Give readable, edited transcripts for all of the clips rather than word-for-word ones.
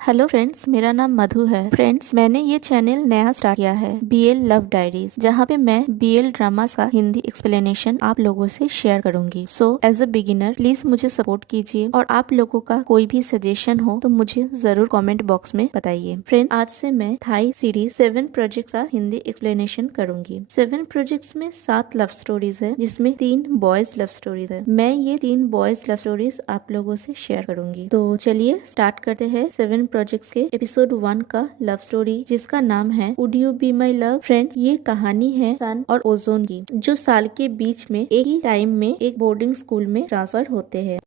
Hello friends, मेरा नाम मधु है। फ्रेंड्स, मैंने ये चैनल नया स्टार्ट किया है, BL लव डायरीज, जहाँ पे मैं BL ड्रामा का हिंदी एक्सप्लेनेशन आप लोगों से शेयर करूंगी। So as a beginner please मुझे सपोर्ट कीजिए और आप लोगों का कोई भी सजेशन हो तो मुझे जरूर कमेंट बॉक्स में बताइए। फ्रेंड, आज से मैं थाई सीरीज 7 प्रोजेक्ट का हिंदी एक्सप्लेनेशन करूंगी। 7 प्रोजेक्ट्स में 7 लव स्टोरीज है, जिसमें 3 बॉयज लव स्टोरीज है। मैं ये 3 बॉयज लव स्टोरीज आप लोगों से शेयर करूंगी। तो चलिए स्टार्ट करते हैं 7 प्रोजेक्ट्स के एपिसोड 1 का लव स्टोरी, जिसका नाम है would you be my love. Friends, ये कहानी है सन और ओजोन की, जो साल के बीच में एक ही टाइम में एक बोर्डिंग स्कूल में ट्रांसफर होते हैं।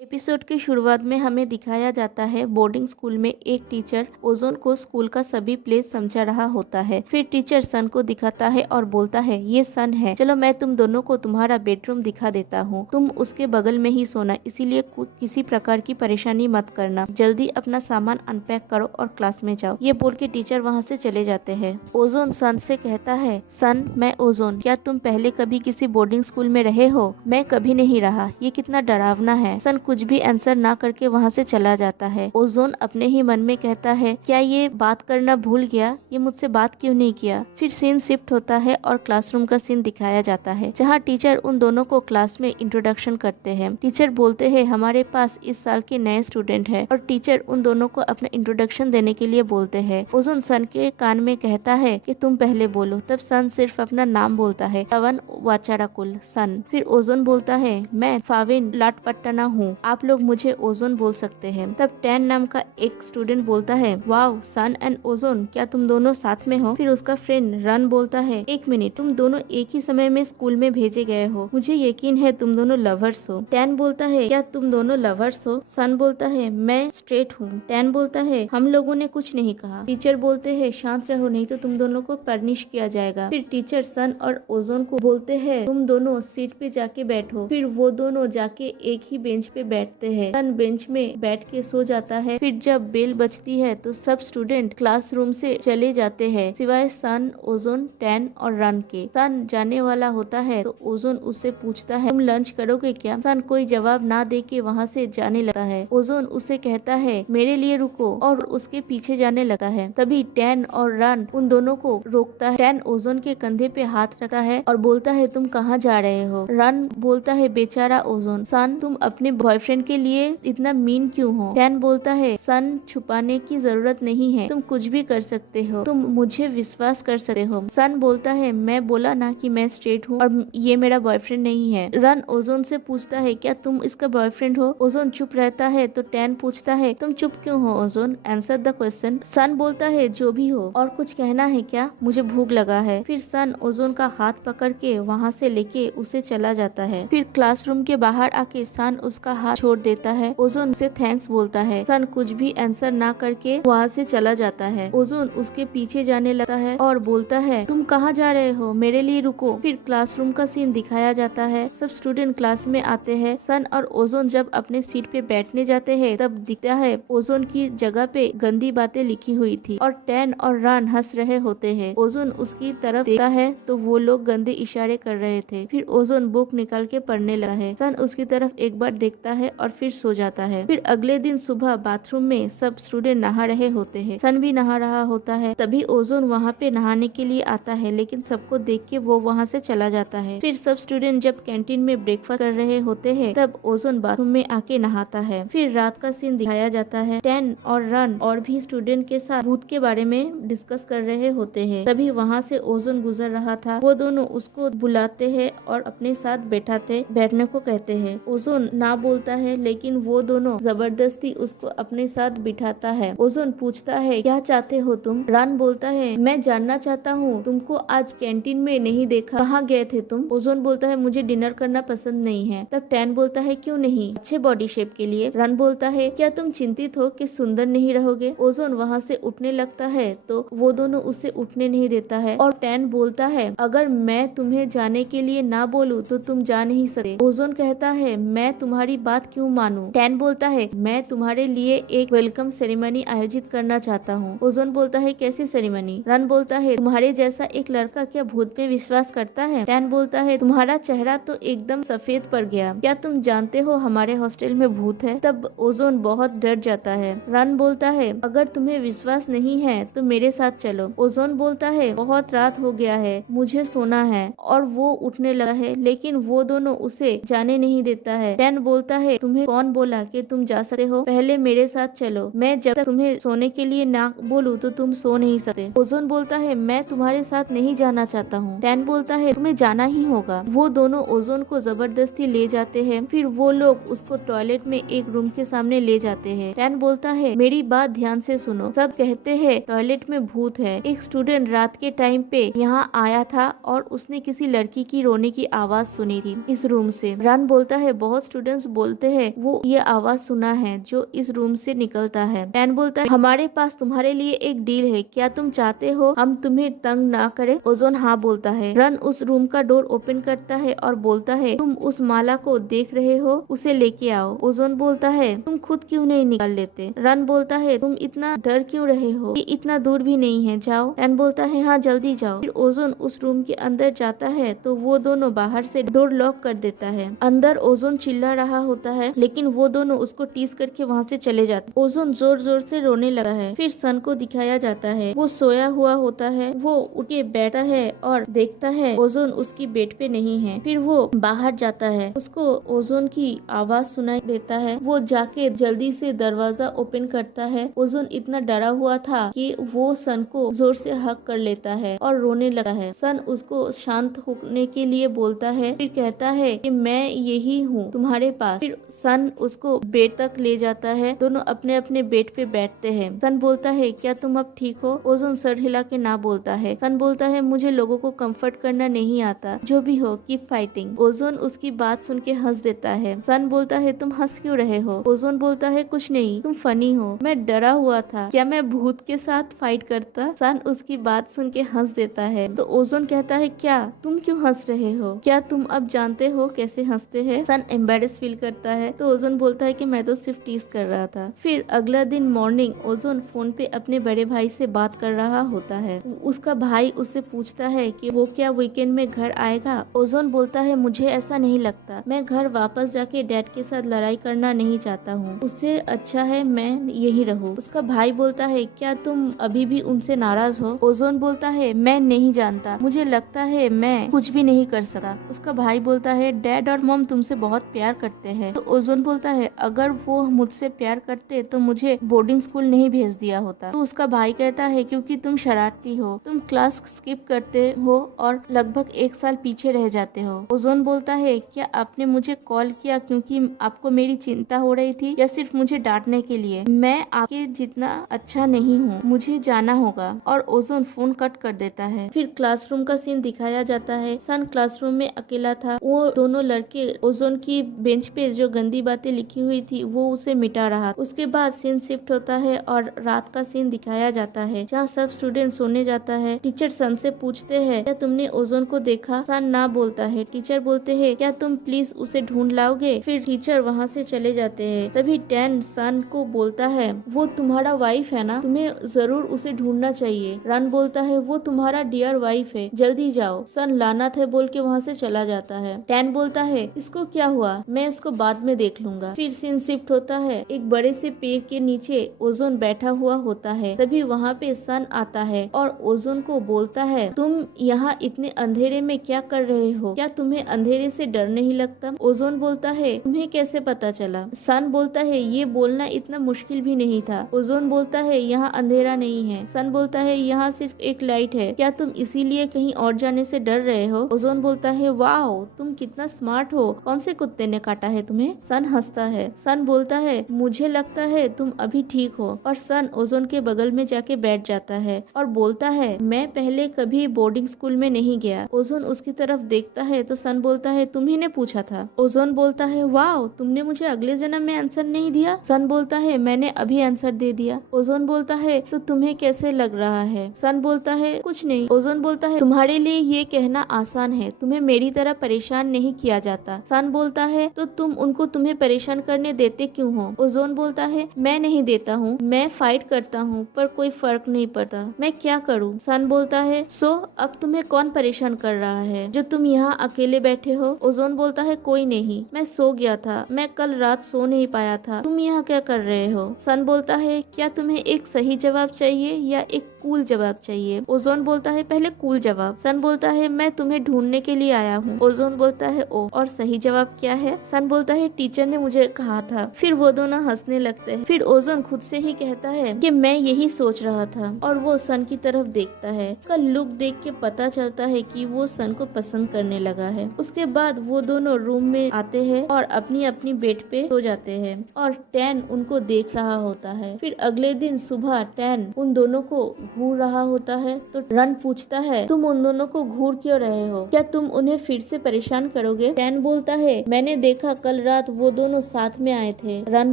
एपिसोड की शुरुआत में हमें दिखाया जाता है बोर्डिंग स्कूल में एक टीचर ओजोन को स्कूल का सभी प्लेस समझा रहा होता है। फिर टीचर सन को दिखाता है और बोलता है, ये सन है, चलो मैं तुम दोनों को तुम्हारा बेडरूम दिखा देता हूँ, तुम उसके बगल में ही सोना, इसीलिए किसी प्रकार की परेशानी मत करना, जल्दी अपना सामान अनपैक करो और क्लास में जाओ। ये बोल के टीचर वहाँ से चले जाते हैं। ओजोन सन से कहता है, सन, मैं ओजोन, क्या तुम पहले कभी किसी बोर्डिंग स्कूल में रहे हो? मैं कभी नहीं रहा, ये कितना डरावना है। सन कुछ भी आंसर ना करके वहाँ से चला जाता है। ओजोन अपने ही मन में कहता है, क्या ये बात करना भूल गया? ये मुझसे बात क्यों नहीं किया? फिर सीन शिफ्ट होता है और क्लासरूम का सीन दिखाया जाता है, जहाँ टीचर उन दोनों को क्लास में इंट्रोडक्शन करते हैं। टीचर बोलते हैं, हमारे पास इस साल के नए स्टूडेंट है, और टीचर उन दोनों को अपना इंट्रोडक्शन देने के लिए बोलते हैं। ओजोन सन के कान में कहता है कि तुम पहले बोलो। तब सन सिर्फ अपना नाम बोलता है, पवन वाचाराकुल सन। फिर ओजोन बोलता है, मैं फाविन लाटपट्टना हूँ, आप लोग मुझे ओजोन बोल सकते हैं। तब टैन नाम का एक स्टूडेंट बोलता है, वाओ, सन एंड ओजोन, क्या तुम दोनों साथ में हो? फिर उसका फ्रेंड रन बोलता है, एक मिनट, तुम दोनों एक ही समय में स्कूल में भेजे गए हो, मुझे यकीन है तुम दोनों लवर्स हो। टैन बोलता है, क्या तुम दोनों लवर्स हो? सन बोलता है, मैं स्ट्रेट हूँ। टैन बोलता है, हम लोगों ने कुछ नहीं कहा। टीचर बोलते है, शांत रहो, नहीं तो तुम दोनों को पनिश किया जाएगा। फिर टीचर सन और ओजोन को बोलते है, तुम दोनों सीट पे जाके बैठो। फिर वो दोनों जाके एक ही बेंच पे बैठते हैं। सन बेंच में बैठ के सो जाता है। फिर जब बेल बजती है तो सब स्टूडेंट क्लासरूम से चले जाते हैं, सिवाय सन, ओजोन, टैन और रन के। सन जाने वाला होता है तो ओजोन उससे पूछता है, तुम लंच करोगे क्या? सन कोई जवाब ना दे के वहाँ से जाने लगता है। ओजोन उसे कहता है, मेरे लिए रुको, और उसके पीछे जाने लगता है। तभी टैन और रन उन दोनों को रोकता है। टैन ओजोन के कंधे पे हाथ रखता है और बोलता है, तुम कहाँ जा रहे हो? रन बोलता है, बेचारा ओजोन। सन, तुम अपने बॉयफ्रेंड के लिए इतना मीन क्यों हो? टैन बोलता है, सन, छुपाने की जरूरत नहीं है, तुम कुछ भी कर सकते हो, तुम मुझे विश्वास कर सकते हो। सन बोलता है, मैं बोला ना कि मैं स्ट्रेट हूँ और ये मेरा बॉयफ्रेंड नहीं है। रन ओजोन से पूछता है, क्या तुम इसका बॉयफ्रेंड हो? ओजोन चुप रहता है तो टैन पूछता है, तुम चुप क्यों हो ozone? Answer the question. Sun बोलता है, जो भी हो, और कुछ कहना है क्या? मुझे भूख लगा है। फिर सन ओजोन का हाथ पकड़ के वहाँ से लेके उसे चला जाता है। फिर क्लासरूम के बाहर आके सन उसका हाथ छोड़ देता है। ओजोन उसे थैंक्स बोलता है। सन कुछ भी आंसर ना करके वहाँ से चला जाता है। ओजोन उसके पीछे जाने लगता है और बोलता है, तुम कहाँ जा रहे हो? मेरे लिए रुको। फिर क्लासरूम का सीन दिखाया जाता है। सब स्टूडेंट क्लास में आते हैं। सन और ओजोन जब अपने सीट पे बैठने जाते हैं, तब दिखता है ओजोन की जगह पे गंदी बातें लिखी हुई थी, और टैन और रन हंस रहे होते हैं। ओजोन उसकी तरफ देखता है तो वो लोग गंदे इशारे कर रहे थे। फिर ओजोन बुक निकाल के पढ़ने लगा है। सन उसकी तरफ एक बार देखता है और फिर सो जाता है। फिर अगले दिन सुबह बाथरूम में सब स्टूडेंट नहा रहे होते हैं। सन भी नहा रहा होता है। तभी ओजोन वहाँ पे नहाने के लिए आता है, लेकिन सबको देख के वो वहाँ से चला जाता है। फिर सब स्टूडेंट जब कैंटीन में ब्रेकफास्ट कर रहे होते हैं, तब ओजोन बाथरूम में आके नहाता है। फिर रात का सीन दिखाया जाता है। टैन और रन और भी स्टूडेंट के साथ भूत के बारे में डिस्कस कर रहे होते हैं। तभी वहाँ से ओजोन गुजर रहा था। वो दोनों उसको बुलाते हैं और अपने साथ बैठने को कहते हैं। ओजोन ना बोलता है, लेकिन वो दोनों जबरदस्ती उसको अपने साथ बिठाता है। ओजोन पूछता है, क्या चाहते हो तुम? रन बोलता है, मैं जानना चाहता हूँ, तुमको आज कैंटीन में नहीं देखा, कहाँ गए थे तुम? ओजोन बोलता है, मुझे डिनर करना पसंद नहीं है। तब टैन बोलता है, क्यों नहीं? अच्छे बॉडी शेप के लिए। रन बोलता है, क्या तुम चिंतित हो कि सुंदर नहीं रहोगे? ओजोन वहाँ से उठने लगता है तो वो दोनों उसे उठने नहीं देता है, और टैन बोलता है, अगर मैं तुम्हें जाने के लिए ना बोलूं तो तुम जा नहीं सकते। ओजोन कहता है, मैं तुम्हारी बात क्यों मानूं? टैन बोलता है मैं तुम्हारे लिए एक वेलकम सेरेमनी आयोजित करना चाहता हूँ। ओजोन बोलता है कैसी सेरेमनी? रन बोलता है तुम्हारे जैसा एक लड़का क्या भूत पे विश्वास करता है? टैन बोलता है तुम्हारा चेहरा तो एकदम सफेद पड़ गया, क्या तुम जानते हो हमारे हॉस्टल में भूत है? तब ओजोन बहुत डर जाता है। रन बोलता है अगर तुम्हें विश्वास नहीं है तो मेरे साथ चलो। ओजोन बोलता है बहुत रात हो गया है, मुझे सोना है, और वो उठने लगा है, लेकिन वो दोनों उसे जाने नहीं देता है। टैन बोलता है तुम्हें कौन बोला कि तुम जा सकते हो? पहले मेरे साथ चलो, मैं जब तक तुम्हें सोने के लिए ना बोलूं तो तुम सो नहीं सकते। ओजोन बोलता है मैं तुम्हारे साथ नहीं जाना चाहता हूँ। टैन बोलता है तुम्हें जाना ही होगा। वो दोनों ओजोन को जबरदस्ती ले जाते हैं। फिर वो लोग उसको टॉयलेट में एक रूम के सामने ले जाते हैं। टैन बोलता है मेरी बात ध्यान से सुनो, सब कहते हैं टॉयलेट में भूत है। एक स्टूडेंट रात के टाइम पे यहाँ आया था और उसने किसी लड़की की रोने की आवाज सुनी थी इस रूम से। रन बोलता है बहुत स्टूडेंट्स बोलते हैं वो ये आवाज सुना है जो इस रूम से निकलता है। टैन बोलता है हमारे पास तुम्हारे लिए एक डील है, क्या तुम चाहते हो हम तुम्हें तंग ना करें? ओजोन हाँ बोलता है। रन उस रूम का डोर ओपन करता है और बोलता है तुम उस माला को देख रहे हो, उसे लेके आओ। ओजोन बोलता है तुम खुद क्यों नहीं निकाल लेते? रन बोलता है तुम इतना डर क्यों रहे हो, ये इतना दूर भी नहीं है, जाओ। टैन बोलता है हाँ जल्दी जाओ। फिर ओजोन उस रूम के अंदर जाता है तो वो दोनों बाहर से डोर लॉक कर देता है। अंदर ओजोन चिल्ला रहा होता है लेकिन वो दोनों उसको टीज करके वहाँ से चले जाते। ओजोन जोर जोर से रोने लगा है। फिर सन को दिखाया जाता है, वो सोया हुआ होता है। वो उठ के बैठा है और देखता है ओजोन उसकी बेड पे नहीं है। फिर वो बाहर जाता है, उसको ओजोन की आवाज सुनाई देता है। वो जाके जल्दी से दरवाजा ओपन करता है। ओजोन इतना डरा हुआ था कि वो सन को जोर से हक कर लेता है और रोने लगा है। सन उसको शांत होने के लिए बोलता है, फिर कहता है कि मैं यही हूँ तुम्हारे पास। फिर सन उसको बेड तक ले जाता है। दोनों अपने अपने बेड पे बैठते हैं। सन बोलता है क्या तुम अब ठीक हो? ओजोन सर हिला के ना बोलता है। सन बोलता है मुझे लोगों को कंफर्ट करना नहीं आता, जो भी हो कीप फाइटिंग। ओजोन उसकी बात सुन के हंस देता है। सन बोलता है तुम हंस क्यों रहे हो? ओजोन बोलता है कुछ नहीं, तुम फनी हो, मैं डरा हुआ था, क्या मैं भूत के साथ फाइट करता? सन उसकी बात सुन के हंस देता है। तो ओजोन कहता है क्या तुम क्यों हंस रहे हो, क्या तुम अब जानते हो कैसे हंसते हैं? सन एम्बेरेस फील करता है तो ओजोन बोलता है कि मैं तो सिर्फ टीज कर रहा था। फिर अगला दिन मॉर्निंग ओजोन फोन पे अपने बड़े भाई से बात कर रहा होता है। उसका भाई उससे पूछता है कि वो क्या वीकेंड में घर आएगा। ओजोन बोलता है मुझे ऐसा नहीं लगता, मैं घर वापस जाके डैड के साथ लड़ाई करना नहीं चाहता हूँ, उससे अच्छा है मैं यही रहूँ। उसका भाई बोलता है क्या तुम अभी भी उनसे नाराज हो? ओजोन बोलता है मैं नहीं जानता, मुझे लगता है मैं कुछ भी नहीं कर सका। उसका भाई बोलता है डैड और मॉम तुमसे बहुत प्यार करते हैं। तो ओजोन बोलता है अगर वो मुझसे प्यार करते तो मुझे बोर्डिंग स्कूल नहीं भेज दिया होता। तो उसका भाई कहता है क्योंकि तुम शरारती हो, तुम क्लास स्किप करते हो और लगभग 1 साल पीछे रह जाते हो। ओजोन बोलता है क्या आपने मुझे कॉल किया क्योंकि आपको मेरी चिंता हो रही थी या सिर्फ मुझे डांटने के लिए? मैं आपके जितना अच्छा नहीं हूँ, मुझे जाना होगा। और ओजोन फोन कट कर देता है। फिर क्लासरूम का सीन दिखाया जाता है। सन क्लासरूम में अकेला था। वो दोनों लड़के ओजोन की बेंच पे जो गंदी बातें लिखी हुई थी वो उसे मिटा रहा। उसके बाद सीन शिफ्ट होता है और रात का सीन दिखाया जाता है जहाँ सब स्टूडेंट सोने जाता है। टीचर सन से पूछते हैं क्या तुमने ओजोन को देखा? सन ना बोलता है। टीचर बोलते हैं क्या तुम प्लीज उसे ढूंढ लाओगे? फिर टीचर वहाँ से चले जाते हैं। तभी टैन सन को बोलता है वो तुम्हारा वाइफ है ना, तुम्हें जरूर उसे ढूंढना चाहिए। रन बोलता है वो तुम्हारा डियर वाइफ है, जल्दी जाओ। सन लानत है बोल के वहाँ से चला जाता है। टैन बोलता है इसको क्या हुआ, मैं इसको बाद में देख लूंगा। फिर सीन शिफ्ट होता है। एक बड़े से पेड़ के नीचे ओजोन बैठा हुआ होता है। तभी वहाँ पे सन आता है और ओजोन को बोलता है तुम यहाँ इतने अंधेरे में क्या कर रहे हो, क्या तुम्हें अंधेरे से डर नहीं लगता? ओजोन बोलता है तुम्हें कैसे पता चला? सन बोलता है ये बोलना इतना मुश्किल भी नहीं था। ओजोन बोलता है यहाँ अंधेरा नहीं है। सन बोलता है यहाँ सिर्फ एक लाइट है, क्या तुम इसीलिए कहीं और जाने से डर रहे हो? ओजोन बोलता है वाओ तुम कितना स्मार्ट हो, कौन से कुत्ते ने काटा है तुम्हें? सन हंसता है। सन बोलता है मुझे लगता है तुम अभी ठीक हो। और सन ओजोन के बगल में जाके बैठ जाता है और बोलता है मैं पहले कभी बोर्डिंग स्कूल में नहीं गया। ओजोन उसकी तरफ देखता है तो सन बोलता है तुम्ही ने पूछा था। ओजोन बोलता है वाओ तुमने मुझे अगले जन्म में आंसर नहीं दिया। सन बोलता है मैंने अभी आंसर दे दिया। ओजोन बोलता है तो तुम्हें कैसे लग रहा है? सन बोलता है कुछ नहीं। ओजोन बोलता है तुम्हारे लिए ये कहना आसान है, तुम्हें मेरी तरह परेशान नहीं किया जाता। सन बोलता है तो तुम उनको तुम्हें परेशान करने देते क्यों हो? ओजोन बोलता है मैं नहीं देता हूँ, मैं फाइट करता हूँ पर कोई फर्क नहीं पड़ता, मैं क्या करूँ? सन बोलता है सो अब तुम्हें कौन परेशान कर रहा है जो तुम यहाँ अकेले बैठे हो? ओजोन बोलता है कोई नहीं, मैं सो गया था, मैं कल रात सो नहीं पाया था, तुम यहाँ क्या कर रहे हो? सन बोलता है क्या तुम्हें एक सही जवाब चाहिए या एक कूल जवाब चाहिए? ओजोन बोलता है पहले कूल जवाब। सन बोलता है मैं तुम्हें ढूंढने के लिए आया हूँ। ओजोन बोलता है ओ, और सही जवाब क्या है? सन बोलता है टीचर ने मुझे कहा था। फिर वो दोनों हंसने लगते हैं। फिर ओजोन खुद से ही कहता है कि मैं यही सोच रहा था, और वो सन की तरफ देखता है। कल लुक देख के पता चलता है कि वो सन को पसंद करने लगा है। उसके बाद वो दोनों रूम में आते हैं और अपनी अपनी बेड पे सो जाते हैं और टैन उनको देख रहा होता है। फिर अगले दिन सुबह टैन उन दोनों को घूर रहा होता है तो रन पूछता है तुम उन दोनों को घूर क्यों रहे हो? क्या तुम उन्हें फिर से परेशान करोगे? टैन बोलता है मैंने देखा कल रात वो दोनों साथ में आए थे। रन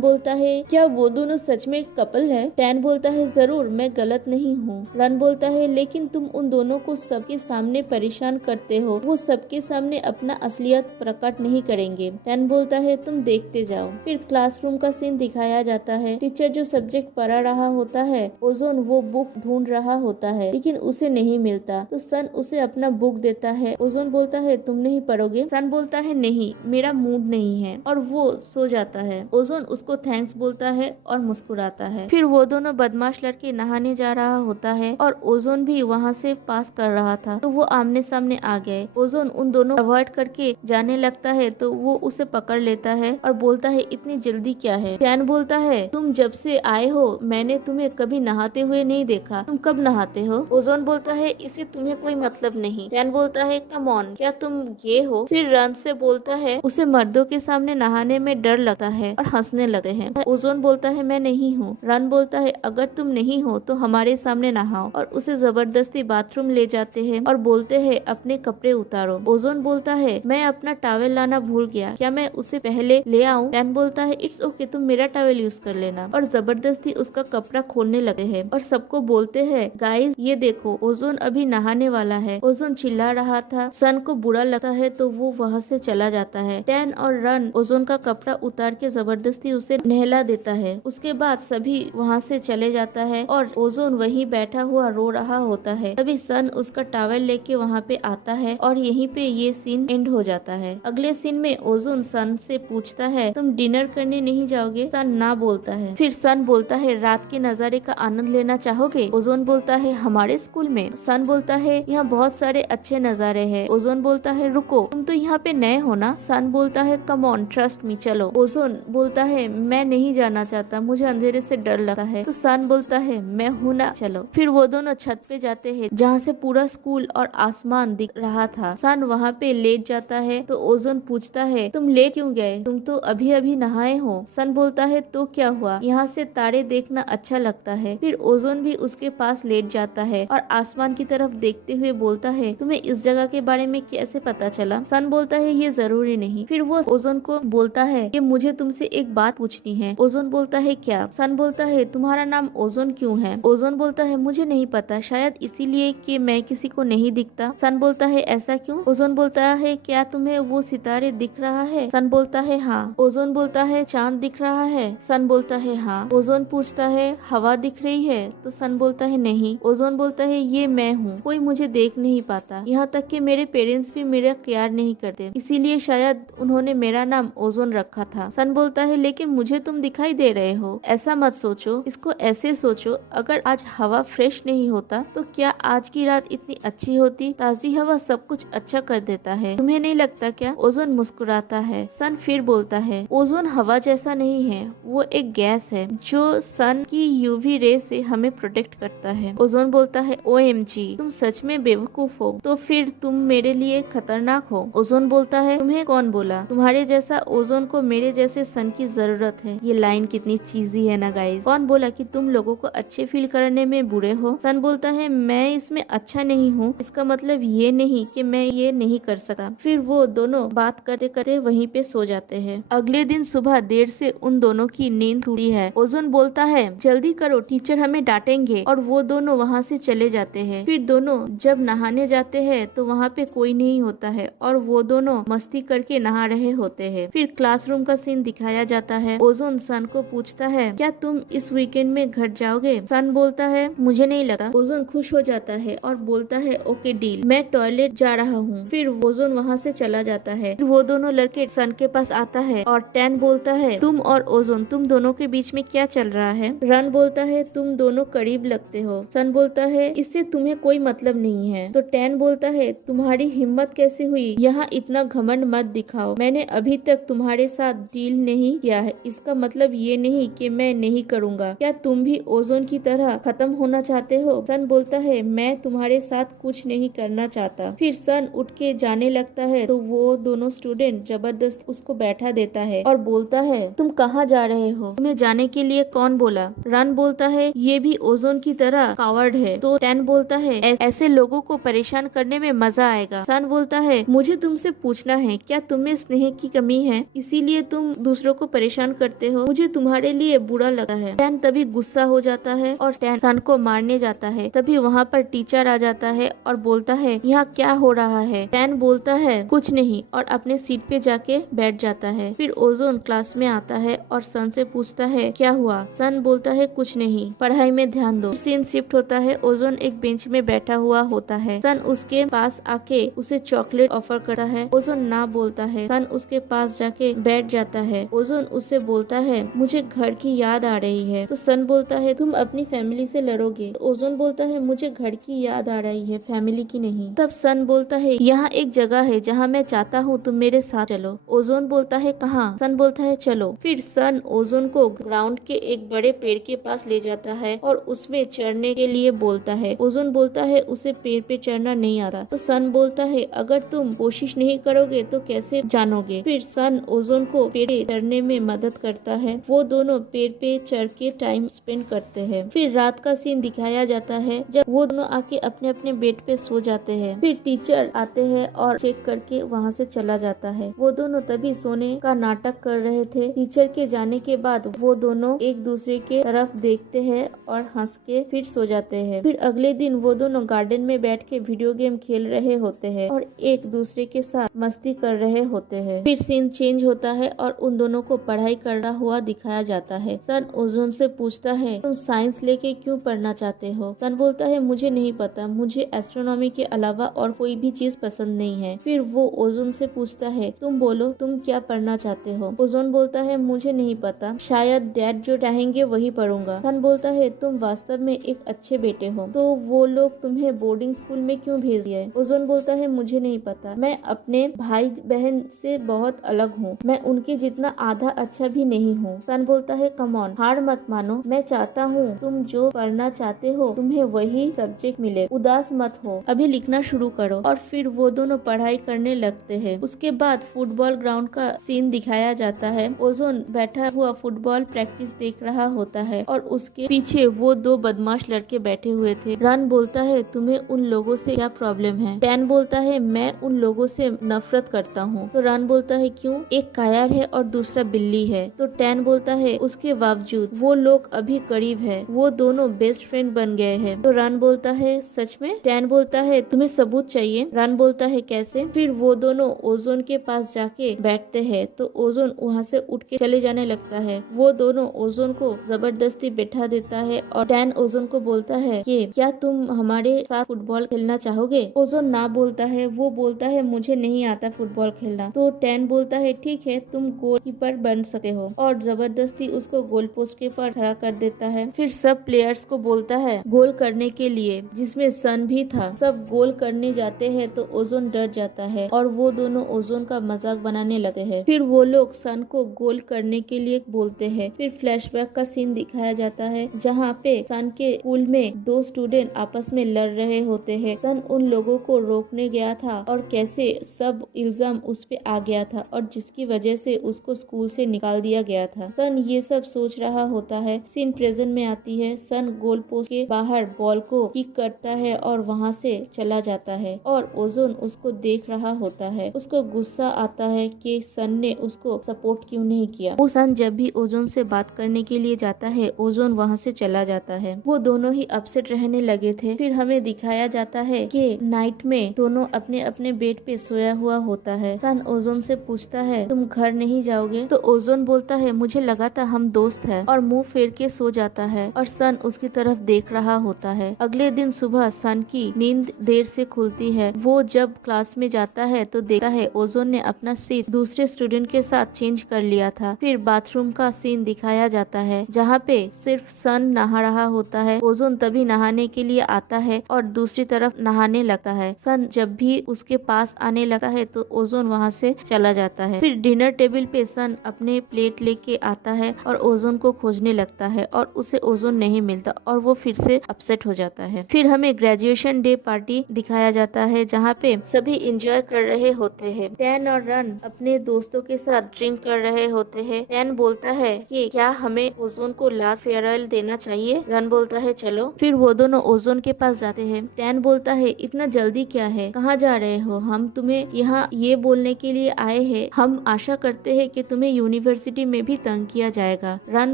बोलता है क्या वो दोनों सच में कपल है? टैन बोलता है जरूर, मैं गलत नहीं हूँ। रन बोलता है लेकिन तुम उन दोनों को सबके सामने परेशान करते हो, वो सबके सामने अपना असलियत प्रकट नहीं करेंगे। टैन बोलता है तुम देखते जाओ। फिर क्लासरूम का सीन दिखाया जाता है। टीचर जो सब्जेक्ट पढ़ा रहा होता है, ओजोन वो बुक ढूंढ रहा होता है लेकिन उसे नहीं मिलता तो सन उसे अपना बुक देता है। ओजोन बोलता है तुम नहीं पढ़ोगे? सन बोलता है नहीं, मेरा मूड नहीं है, और वो सो जाता है। ओजोन उसको थैंक्स बोलता है और मुस्कुराता है। फिर वो दोनों बदमाश लड़के नहाने जा रहा होता है और ओजोन भी वहाँ से पास कर रहा था तो वो आमने सामने आ गए। ओजोन उन दोनों अवॉइड करके जाने लगता है तो वो उसे पकड़ लेता है और बोलता है इतनी जल्दी क्या है? टैन बोलता है तुम जब से आए हो मैंने तुम्हें कभी नहाते हुए नहीं देखा, तुम कब नहाते हो? ओजोन बोलता है इसे तुम्हें कोई मतलब नहीं। टैन बोलता है कम ऑन, क्या तुम गे हो? फिर रन से बोलता है उसे मर्दों के सामने नहाने में डर लगता है और हंसने लगते हैं। ओजोन बोलता है मैं नहीं हूँ। रन बोलता है अगर तुम नहीं हो तो हमारे सामने नहाओ, और उसे जबरदस्ती बाथरूम ले जाते हैं और बोलते हैं अपने कपड़े उतारो। ओजोन बोलता है मैं अपना टॉवेल लाना भूल गया, क्या मैं उसे पहले ले आऊं? टैन बोलता है इट्स ओके, तुम मेरा टॉवेल यूज कर लेना, और जबरदस्ती उसका कपड़ा खोलने लगते हैं और सबको बोलते हैं गाइस ये देखो ओजोन अभी नहाने वाला है। ओजोन चिल्ला रहा था। सन को बुरा लगता है तो वो वहाँ से चला जाता है। टैन और रन ओजोन का कपड़ा उतार के जबरदस्ती उसे नहला देता है। उसके बाद सभी वहाँ से चले जाता है और ओजोन वहीं बैठा हुआ रो रहा होता है। तभी सन उसका टॉवेल लेके वहाँ पे आता है और यहीं पे ये सीन एंड हो जाता है। अगले सीन में ओजोन सन से पूछता है तुम डिनर करने नहीं जाओगे? सन ना बोलता है। फिर सन बोलता है रात के नजारे का आनंद लेना चाहोगे? ओजोन बोलता है हमारे स्कूल में? सन बोलता है यहाँ बहुत सारे अच्छे नजारे हैं। ओजोन बोलता है रुको, तुम तो यहाँ पे नए हो ना? सन बोलता है कम ऑन ट्रस्ट मी, चलो। ओजोन बोलता है मैं नहीं जाना चाहता, मुझे अंधेरे से डर लगता है। तो सन बोलता है मैं हूं ना, चलो। फिर वो दोनों छत पे जाते हैं जहाँ से पूरा स्कूल और आसमान दिख रहा था। सन वहाँ पे लेट जाता है तो ओजोन पूछता है तुम लेट क्यों गए? तुम तो अभी अभी नहाए हो। सन बोलता है तो क्या हुआ, यहाँ से तारे देखना अच्छा लगता है। फिर ओजोन भी उसके पास लेट जाता है और आसमान की तरफ देखते हुए बोलता है तुम्हें इस जगह के बारे में कैसे पता चला? सन बोलता है ये जरूरी नहीं। फिर वो ओजोन को बोलता है कि मुझे तुमसे एक बात पूछनी है। ओजोन बोलता है क्या? सन बोलता है तुम्हारा नाम ओजोन क्यों है? ओजोन बोलता है मुझे नहीं पता, शायद इसीलिए कि मैं किसी को नहीं दिखता। सन बोलता है ऐसा क्यों? ओजोन बोलता है क्या तुम्हें वो सितारे दिख रहा है? सन बोलता है हाँ। ओजोन बोलता है चांद दिख रहा है? सन बोलता है हाँ। ओजोन पूछता है हवा दिख रही है? तो सन बोलता है नहीं। ओजोन बोलता है ये मैं हूँ, कोई मुझे देख नहीं पाता, यहाँ तक कि मेरे पेरेंट्स भी मेरा केयर नहीं करते, इसीलिए शायद उन्होंने मेरा नाम ओजोन रखा था। सन बोलता है लेकिन मुझे तुम दिखाई दे रहे हो, ऐसा मत सोचो, इसको ऐसे सोचो अगर आज हवा फ्रेश नहीं होता तो क्या आज की रात इतनी अच्छी होती? ताजी हवा सब कुछ अच्छा कर देता है, तुम्हें नहीं लगता क्या? ओजोन मुस्कुराता है। सन फिर बोलता है ओजोन हवा जैसा नहीं है, वो एक गैस है जो सन की यूवी रे से हमें प्रोटेक्ट करता है। ओजोन बोलता है OMG, तुम सच में बेवकूफ हो, तो फिर तुम मेरे लिए खतरनाक हो। ओजोन बोलता है तुम्हें कौन बोला? तुम्हारे जैसा ओजोन को मेरे जैसे सन की जरूरत है। ये लाइन कितनी चीजी है ना गाइस। कौन बोला कि तुम लोगों को अच्छे फील करने में बुरे हो? सन बोलता है मैं इसमें अच्छा नहीं हूँ, इसका मतलब ये नहीं कि मैं ये नहीं कर सकता। फिर वो दोनों बात करते करते वहीं पे सो जाते हैं। अगले दिन सुबह देर से उन दोनों की नींद टूटी है। ओजोन बोलता है जल्दी करो, टीचर हमें डांटेंगे, और वो दोनों वहाँ से चले जाते हैं। फिर दोनों जब नहाने जाते हैं तो वहाँ पे कोई नहीं होता है और वो दोनों मस्ती करके नहा रहे होते हैं। हैं। फिर क्लासरूम का सीन दिखाया जाता है। ओजोन सन को पूछता है, क्या तुम इस वीकेंड में घर जाओगे? सन बोलता है, मुझे नहीं लगा। ओजोन खुश हो जाता है और बोलता है, ओके डील, मैं टॉयलेट जा रहा हूँ। फिर ओजोन वहाँ से चला जाता है। फिर वो दोनों लड़के सन के पास आता है और टैन बोलता है, तुम और ओजोन, तुम दोनों के बीच में क्या चल रहा है? रन बोलता है, तुम दोनों करीब लगते हो। सन बोलता है, इससे तुम्हें कोई मतलब नहीं है। तो टैन बोलता है, तुम्हारी हिम्मत कैसे हुई? यहाँ इतना घमंड मत दिखाओ। मैंने अभी तक तुम्हारे साथ डील नहीं किया है, इसका मतलब ये नहीं कि मैं नहीं करूँगा। क्या तुम भी ओजोन की तरह खत्म होना चाहते हो? सन बोलता है, मैं तुम्हारे साथ कुछ नहीं करना चाहता। फिर सन उठ के जाने लगता है तो वो दोनों स्टूडेंट जबरदस्त उसको बैठा देता है और बोलता है, तुम कहाँ जा रहे हो? तुम्हें जाने के लिए कौन बोला? रन बोलता है, ये भी ओजोन की तरह कावर्ड है। तो टैन बोलता है, ऐसे लोगों को परेशान करने में मजा आएगा। सन बोलता है, मुझे तुमसे पूछना है, क्या तुम्हें स्नेह की कमी है, इसीलिए तुम दूसरों को परेशान करते हो? मुझे तुम्हारे लिए बुरा लगा है। टैन तभी गुस्सा हो जाता है और टैन सन को मारने जाता है। तभी वहाँ पर टीचर आ जाता है और बोलता है, यहाँ क्या हो रहा है? टैन बोलता है, कुछ नहीं, और अपने सीट पे जाके बैठ जाता है। फिर ओजोन क्लास में आता है और सन से पूछता है, क्या हुआ? सन बोलता है, कुछ नहीं, पढ़ाई में ध्यान दो। सीन शिफ्ट होता है। ओजोन एक बेंच में बैठा हुआ होता है। सन उसके पास आके उसे चॉकलेट ऑफर करता है। ओजोन ना बोलता है। सन उसके पास जाके बैठ जाता है। ओजोन उससे बोलता है, मुझे घर की याद आ रही है। तो सन बोलता है, तुम अपनी फैमिली से लड़ोगे? तो ओजोन बोलता है, मुझे घर की याद आ रही है, फैमिली की नहीं। तब सन बोलता है, यहाँ एक जगह है जहाँ मैं चाहता हूँ तुम मेरे साथ चलो। ओजोन बोलता है, कहाँ? सन बोलता है, चलो। फिर सन ओजोन को ग्राउंड के एक बड़े पेड़ के पास ले जाता है और उसमें चढ़ने के लिए बोलता है। ओजोन बोलता है, उसे पेड़ पे चढ़ना नहीं आता। तो सन बोलता है, अगर तुम कोशिश नहीं करोगे तो कैसे जानोगे? फिर सन ओजोन को पेड़ पे चढ़ने में मदद करता है। वो दोनों पेड़ पे चढ़ के टाइम स्पेंड करते हैं। फिर रात का सीन दिखाया जाता है जब वो दोनों आके अपने अपने बेड पे सो जाते हैं। फिर टीचर आते हैं और चेक करके वहाँ से चला जाता है। वो दोनों तभी सोने का नाटक कर रहे थे। टीचर के जाने के बाद वो दोनों एक दूसरे के तरफ देखते हैं और हंस के फिर सो जाते हैं। फिर अगले दिन वो दोनों गार्डन में बैठ के वीडियो गेम खेल रहे होते हैं और एक दूसरे के साथ मस्ती कर रहे होते हैं। फिर सीन चेंज होता है और उन दोनों को पढ़ाई करता हुआ दिखाया जाता है। सन ओजोन से पूछता है, तुम साइंस लेके क्यों पढ़ना चाहते हो? सन बोलता है, मुझे नहीं पता, मुझे एस्ट्रोनॉमी के अलावा और कोई भी चीज पसंद नहीं है। फिर वो ओजोन से पूछता है, तुम बोलो, तुम क्या पढ़ना चाहते हो? ओजोन बोलता है, मुझे नहीं पता, शायद डैड जो चाहेंगे वही पढ़ूंगा। सन बोलता है, तुम वास्तव में एक अच्छे बेटे हो, तो वो लोग तुम्हें बोर्डिंग स्कूल में क्यों भेज दिया है? ओजोन बोलता है, मुझे नहीं पता, मैं अपने भाई बहन से बहुत अलग हूँ, मैं उनके जितना आधा अच्छा भी नहीं हूँ। सन बोलता है, कम ऑन, हार मत मानो, मैं चाहता हूँ तुम जो पढ़ना चाहते हो तुम्हें वही सब्जेक्ट मिले, उदास मत हो, अभी लिखना शुरू करो। और फिर वो दोनों पढ़ाई करने लगते हैं। उसके बाद फुटबॉल ग्राउंड का सीन दिखाया जाता है। ओजोन बैठा हुआ फुटबॉल प्रैक्टिस देख रहा होता है और उसके पीछे वो दो बदमाश लड़के बैठे हुए थे। रन बोलता है, तुम्हें उन लोगों से क्या प्रॉब्लम है? टैन बोलता है, मैं उन लोगों से नफरत करता हूँ। तो रन बोलता है, क्यों? एक कायर है और दूसरा बिल्ली है। तो टैन बोलता है, उसके बावजूद वो लोग अभी करीब है, वो दोनों बेस्ट फ्रेंड बन गए हैं। तो रन बोलता है, सच में? टैन बोलता है, तुम्हें सबूत चाहिए? रन बोलता है, कैसे? फिर वो दोनों ओजोन के पास जाके बैठते हैं तो ओजोन वहाँ से उठ के चले जाने लगता है। वो दोनों ओजोन को जबरदस्ती बैठा देता है और टैन ओजोन को बोलता है कि क्या तुम हमारे साथ फुटबॉल खेलना चाहोगे? ओजोन ना बोलता है। वो बोलता है, मुझे नहीं आता फुटबॉल खेलना। तो टैन बोलता है, ठीक है, तुम गोलकीपर बन सकते हो, और जबरदस्ती उसको गोल पोस्ट के पर खड़ा कर देता है। फिर सब प्लेयर्स को बोलता है गोल करने के लिए, जिसमें सन भी था। सब गोल करने जाते हैं तो ओजोन डर जाता है और वो दोनों ओजोन का मजाक बनाने लगते हैं। फिर वो लोग सन को गोल करने के लिए बोलते हैं। फिर फ्लैशबैक का सीन दिखाया जाता है जहाँ पे सन के स्कूल में दो स्टूडेंट आपस में लड़ रहे होते हैं। सन उन लोगों को रोकने गया था और कैसे सब इल्जाम उस पे आ गया था और जिसकी वजह से उसको स्कूल से निकाल दिया गया था। सन ये सब सोच रहा होता है। सीन प्रेजेंट में आती है। सन गोल पोस्ट के बाहर बॉल को किक करता है और वहाँ से चला जाता है और ओजोन उसको देख रहा होता है। उसको गुस्सा आता है कि सन ने उसको सपोर्ट क्यों नहीं किया। वो सन जब भी ओजोन से बात करने के लिए जाता है, ओजोन वहाँ से चला जाता है। वो दोनों ही अपसेट रहने लगे थे। फिर हमें दिखाया जाता है कि नाइट में दोनों अपने अपने बेड पे सोया हुआ होता है। सन ओजोन से पूछता पूछता है तुम घर नहीं जाओगे? तो ओजोन बोलता है मुझे लगा था हम दोस्त हैं, और मुंह फेर के सो जाता है और सन उसकी तरफ देख रहा होता है। अगले दिन सुबह सन की नींद देर से खुलती है। वो जब क्लास में जाता है तो देखता है ओजोन ने अपना सीट दूसरे स्टूडेंट के साथ चेंज कर लिया था। फिर बाथरूम का सीन दिखाया जाता है जहाँ पे सिर्फ सन नहा रहा होता है। ओजोन तभी नहाने के लिए आता है और दूसरी तरफ नहाने लगता है। सन जब भी उसके पास आने लगता है तो ओजोन वहाँ से चला जाता है। फिर डिनर टेबल पे सन अपने प्लेट लेके आता है और ओजोन को खोजने लगता है और उसे ओजोन नहीं मिलता और वो फिर से अपसेट हो जाता है। फिर हमें ग्रेजुएशन डे पार्टी दिखाया जाता है जहाँ पे सभी एंजॉय कर रहे होते हैं। टैन और रन अपने दोस्तों के साथ ड्रिंक कर रहे होते हैं। टैन बोलता है कि क्या हमें ओजोन को लास्ट फेयरवेल देना चाहिए? रन बोलता है चलो। फिर वो दोनों ओजोन के पास जाते हैं। टैन बोलता है इतना जल्दी क्या है, कहाँ जा रहे हो? हम तुम्हें यहाँ ये बोलने के लिए आए हैं, हम आशा करते हैं कि तुम्हें यूनिवर्सिटी में भी तंग किया जाएगा। रन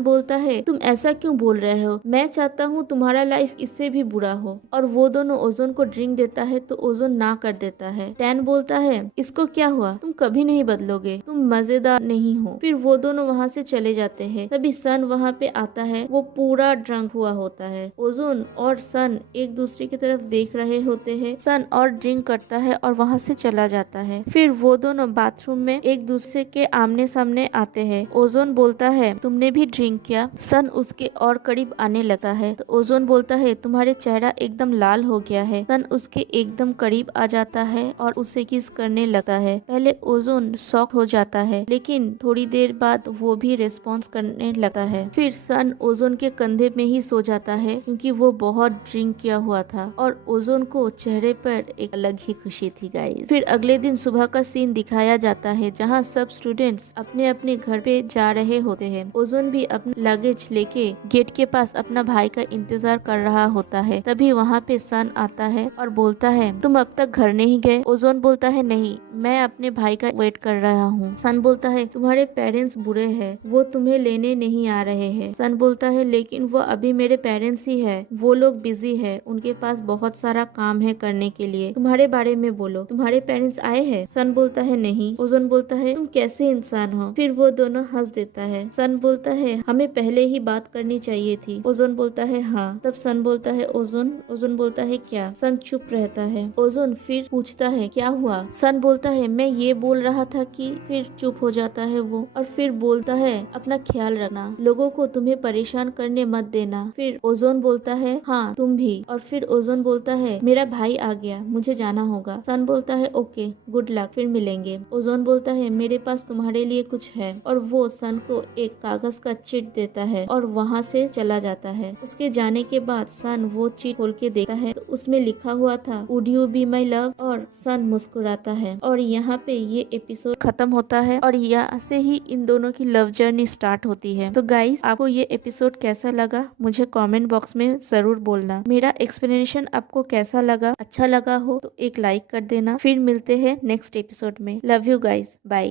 बोलता है तुम ऐसा क्यों बोल रहे हो, मैं चाहता हूँ तुम्हारा लाइफ इससे भी बुरा हो। और वो दोनों ओजोन को ड्रिंक देता है तो ओजोन ना कर देता है। टैन बोलता है इसको क्या हुआ, तुम कभी नहीं बदलोगे, तुम मजेदार नहीं हो। फिर वो दोनों वहाँ से चले जाते हैं। तभी सन वहाँ पे आता है, वो पूरा ड्रंक हुआ होता है। ओजोन और सन एक दूसरे की तरफ देख रहे होते हैं। सन और ड्रिंक करता है और वहाँ से चला जाता है। फिर वो दोनों बाथरूम में एक दूसरे के आमने सामने आते हैं। ओजोन बोलता है तुमने भी ड्रिंक किया? सन उसके और करीब आने लगता है तो ओजोन बोलता है तुम्हारे चेहरा एकदम लाल हो गया है। सन उसके एकदम करीब आ जाता है और उसे किस करने लगता है। पहले ओजोन शॉक हो जाता है लेकिन थोड़ी देर बाद वो भी रिस्पॉन्स करने लगता है। फिर सन ओजोन के कंधे में ही सो जाता है क्योंकि वो बहुत ड्रिंक किया हुआ था और ओजोन को चेहरे पर एक अलग ही खुशी थी गाइस। फिर अगले दिन सुबह का सीन दिखाया जाता है जहाँ सब स्टूडेंट्स अपने अपने घर पे जा रहे होते हैं। ओजोन भी अपना लगेज लेके गेट के पास अपना भाई का इंतजार कर रहा होता है। तभी वहाँ पे सन आता है और बोलता है तुम अब तक घर नहीं गए? ओजोन बोलता है नहीं, मैं अपने भाई का वेट कर रहा हूँ। सन बोलता है तुम्हारे पेरेंट्स बुरे हैं, वो तुम्हें लेने नहीं आ रहे हैं। सन बोलता है लेकिन वो अभी मेरे पेरेंट्स ही है, वो लोग बिजी है, उनके पास बहुत सारा काम है करने के लिए, तुम्हारे बारे में बोलो, तुम्हारे पेरेंट्स आए हैं? सन बोलता है नहीं। ओजोन बोलता है तुम कैसे इंसान हो? फिर वो दोनों हंस देता है। सन बोलता है हमें पहले ही बात करनी चाहिए थी। ओजोन बोलता है हाँ। तब सन बोलता है ओजोन बोलता है क्या? सन चुप रहता है। ओजोन फिर पूछता है क्या हुआ? सन बोलता है मैं ये बोल रहा था कि, फिर चुप हो जाता है वो और फिर बोलता है अपना ख्याल रखना, लोगों को तुम्हें परेशान करने मत देना। फिर ओजोन बोलता है हाँ तुम भी। और फिर ओजोन बोलता है मेरा भाई आ गया, मुझे जाना होगा। सन बोलता है ओके गुड लक, फिर मिलेंगे। ओजोन बोलता है मेरे पास तुम्हारे लिए कुछ है और वो सन को एक कागज का चिट देता है और वहाँ से चला जाता है। उसके जाने के बाद सन वो चिट खोल के देखता है तो उसमें लिखा हुआ था would you be my love, और सन मुस्कुराता है। और यहाँ पे ये एपिसोड खत्म होता है और यहाँ से ही इन दोनों की लव जर्नी स्टार्ट होती है। तो गाइस आपको ये एपिसोड कैसा लगा मुझे कमेंट बॉक्स में जरूर बोलना। मेरा एक्सप्लेनेशन आपको कैसा लगा, अच्छा लगा हो तो एक लाइक कर देना। फिर मिलते हैं नेक्स्ट एपिसोड में। Love you guys, bye.